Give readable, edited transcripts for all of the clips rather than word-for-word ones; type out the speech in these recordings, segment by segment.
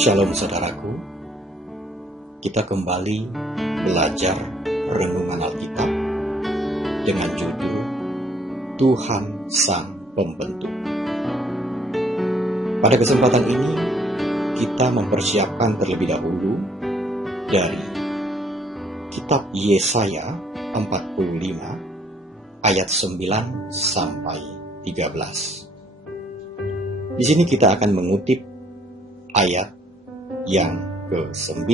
Shalom saudaraku, kita kembali belajar renungan Alkitab dengan judul Tuhan Sang Pembentuk. Pada kesempatan ini, kita mempersiapkan terlebih dahulu dari kitab Yesaya 45 ayat 9 sampai 13. Di sini kita akan mengutip ayat yang ke-9.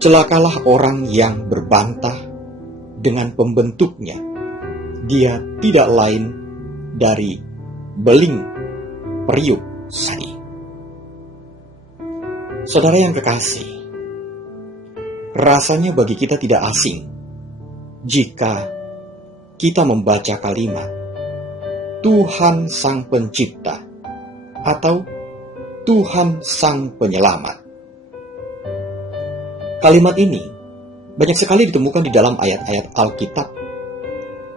Celakalah orang yang berbantah dengan pembentuknya. Dia tidak lain dari beling periuk sari. Saudara yang kekasih, rasanya bagi kita tidak asing jika kita membaca kalimat Tuhan Sang Pencipta atau Tuhan Sang Penyelamat. Kalimat ini banyak sekali ditemukan di dalam ayat-ayat Alkitab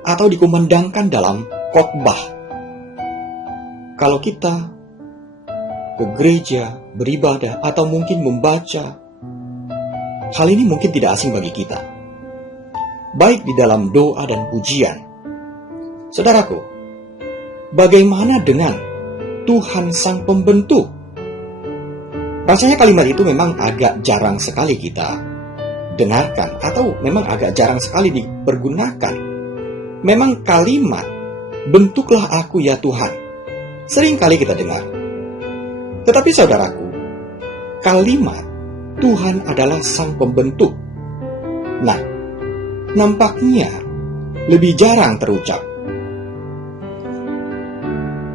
atau dikumandangkan dalam khotbah. Kalau kita ke gereja, beribadah, atau mungkin membaca, hal ini mungkin tidak asing bagi kita. Baik di dalam doa dan pujian. Saudaraku, bagaimana dengan Tuhan Sang Pembentuk? Rasanya kalimat itu memang agak jarang sekali kita dengarkan atau memang agak jarang sekali dipergunakan. Memang kalimat bentuklah aku ya Tuhan sering kali kita dengar. Tetapi saudaraku, kalimat Tuhan adalah Sang Pembentuk. Nah, nampaknya lebih jarang terucap.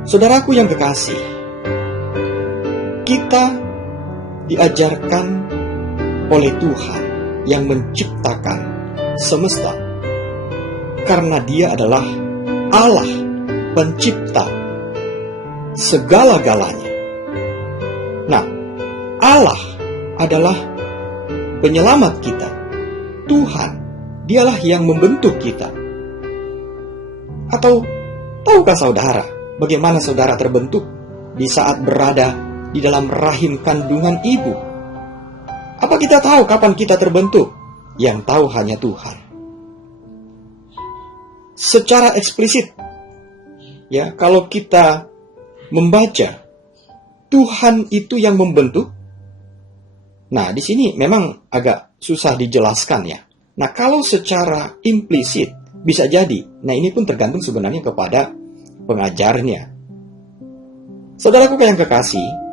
Saudaraku yang kekasih, kita diajarkan oleh Tuhan yang menciptakan semesta, karena Dia adalah Allah pencipta segala-galanya. Nah, Allah adalah penyelamat kita. Tuhan, Dialah yang membentuk kita. Atau tahukah saudara bagaimana saudara terbentuk di saat berada di dalam rahim kandungan ibu? Apa kita tahu kapan kita terbentuk? Yang tahu hanya Tuhan. Secara eksplisit, ya, kalau kita membaca Tuhan itu yang membentuk. Nah, di sini memang agak susah dijelaskan ya. Nah, kalau secara implisit bisa jadi. Nah, ini pun tergantung sebenarnya kepada pengajarnya. Saudaraku yang kekasih,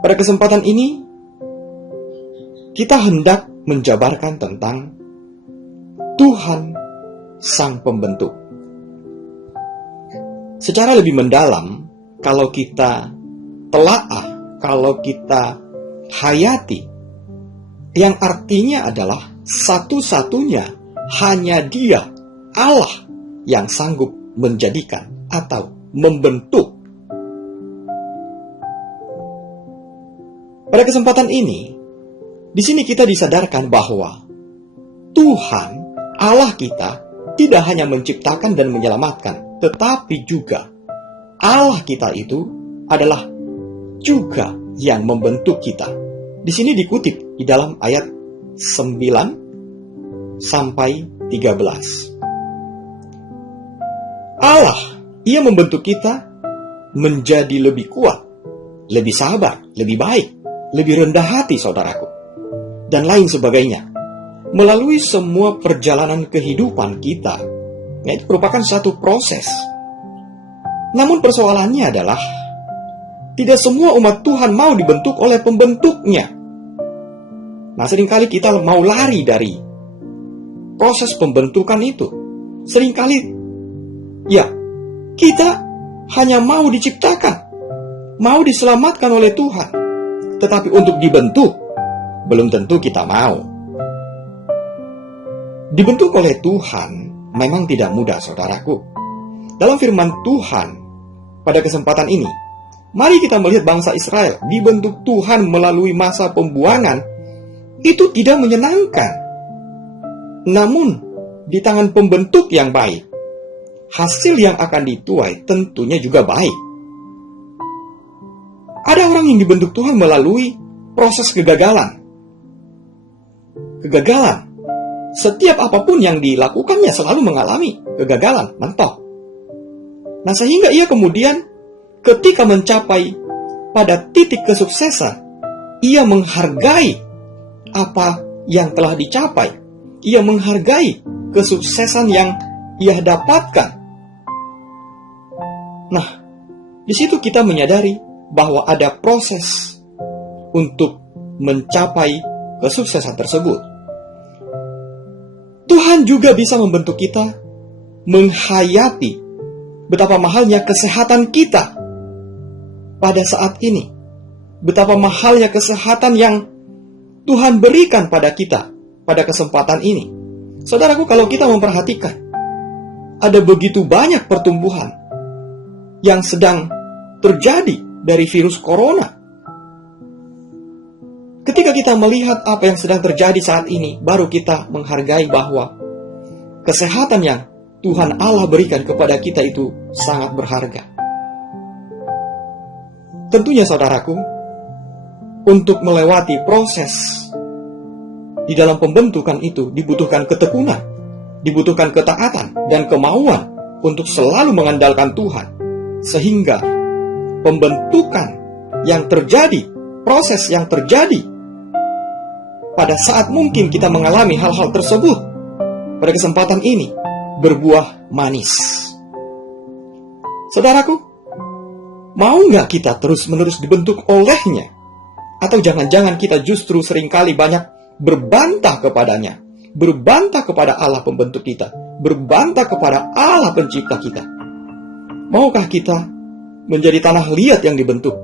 pada kesempatan ini, kita hendak menjabarkan tentang Tuhan Sang Pembentuk. Secara lebih mendalam, kalau kita telaah, kalau kita hayati, yang artinya adalah satu-satunya hanya Dia, Allah, yang sanggup menjadikan atau membentuk. Pada kesempatan ini, di sini kita disadarkan bahwa Tuhan, Allah kita, tidak hanya menciptakan dan menyelamatkan, tetapi juga Allah kita itu adalah juga yang membentuk kita. Di sini dikutip di dalam ayat 9 sampai 13. Allah, Ia membentuk kita menjadi lebih kuat, lebih sabar, lebih baik, lebih rendah hati, saudaraku, dan lain sebagainya. Melalui semua perjalanan kehidupan kita, itu merupakan satu proses. Namun persoalannya adalah, tidak semua umat Tuhan mau dibentuk oleh pembentuknya. Nah, seringkali kita mau lari dari proses pembentukan itu. Seringkali, ya, kita hanya mau diciptakan, mau diselamatkan oleh Tuhan. Tetapi untuk dibentuk, belum tentu kita mau. Dibentuk oleh Tuhan memang tidak mudah, saudaraku. Dalam firman Tuhan, pada kesempatan ini, mari kita melihat bangsa Israel dibentuk Tuhan melalui masa pembuangan. Itu tidak menyenangkan. Namun, di tangan pembentuk yang baik, hasil yang akan dituai tentunya juga baik. Ada orang yang dibentuk Tuhan melalui proses kegagalan. Kegagalan. Setiap apapun yang dilakukannya selalu mengalami kegagalan, mentok. Nah, sehingga ia kemudian ketika mencapai pada titik kesuksesan, ia menghargai apa yang telah dicapai. Ia menghargai kesuksesan yang ia dapatkan. Nah, di situ kita menyadari bahwa ada proses untuk mencapai kesuksesan tersebut. Tuhan juga bisa membentuk kita menghayati betapa mahalnya kesehatan kita pada saat ini. Betapa mahalnya kesehatan yang Tuhan berikan pada kita pada kesempatan ini. Saudaraku, kalau kita memperhatikan, ada begitu banyak pertumbuhan yang sedang terjadi dari virus corona. Ketika kita melihat apa yang sedang terjadi saat ini, baru kita menghargai bahwa kesehatan yang Tuhan Allah berikan kepada kita itu sangat berharga. Tentunya saudaraku, untuk melewati proses di dalam pembentukan itu dibutuhkan ketekunan, dibutuhkan ketaatan dan kemauan untuk selalu mengandalkan Tuhan. Sehingga pembentukan yang terjadi, proses yang terjadi pada saat mungkin kita mengalami hal-hal tersebut pada kesempatan ini berbuah manis. Saudaraku, mau nggak kita terus-menerus dibentuk olehnya? Atau jangan-jangan kita justru seringkali banyak berbantah kepadanya, berbantah kepada Allah pembentuk kita, berbantah kepada Allah pencipta kita. Maukah kita menjadi tanah liat yang dibentuk,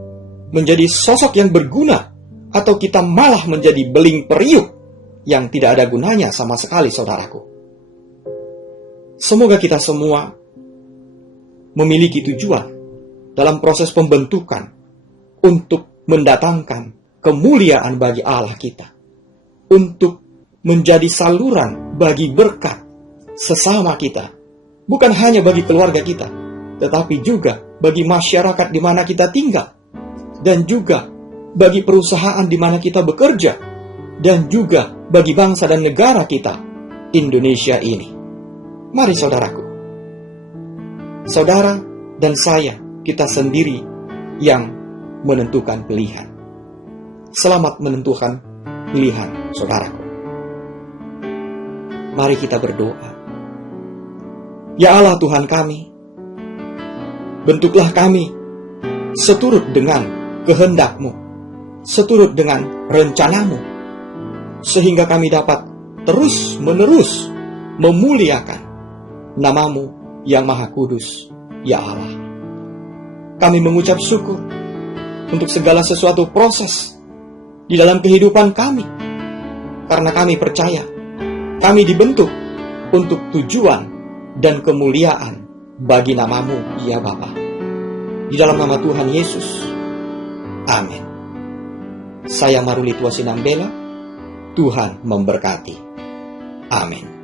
menjadi sosok yang berguna, atau kita malah menjadi beling periuk yang tidak ada gunanya sama sekali, saudaraku? Semoga kita semua memiliki tujuan dalam proses pembentukan untuk mendatangkan kemuliaan bagi Allah kita, untuk menjadi saluran bagi berkat sesama kita, bukan hanya bagi keluarga kita, tetapi juga bagi masyarakat di mana kita tinggal, dan juga bagi perusahaan di mana kita bekerja, dan juga bagi bangsa dan negara kita, Indonesia ini. Mari saudaraku, saudara dan saya, kita sendiri yang menentukan pilihan. Selamat menentukan pilihan, saudaraku. Mari kita berdoa. Ya Allah Tuhan kami, bentuklah kami seturut dengan kehendak-Mu, seturut dengan rencana-Mu, sehingga kami dapat terus-menerus memuliakan nama-Mu yang Maha Kudus, ya Allah. Kami mengucap syukur untuk segala sesuatu proses di dalam kehidupan kami, karena kami percaya kami dibentuk untuk tujuan dan kemuliaan bagi nama-Mu, ya Bapa. Di dalam nama Tuhan Yesus, amin. Saya Maruli Tuasinambela, Tuhan memberkati. Amin.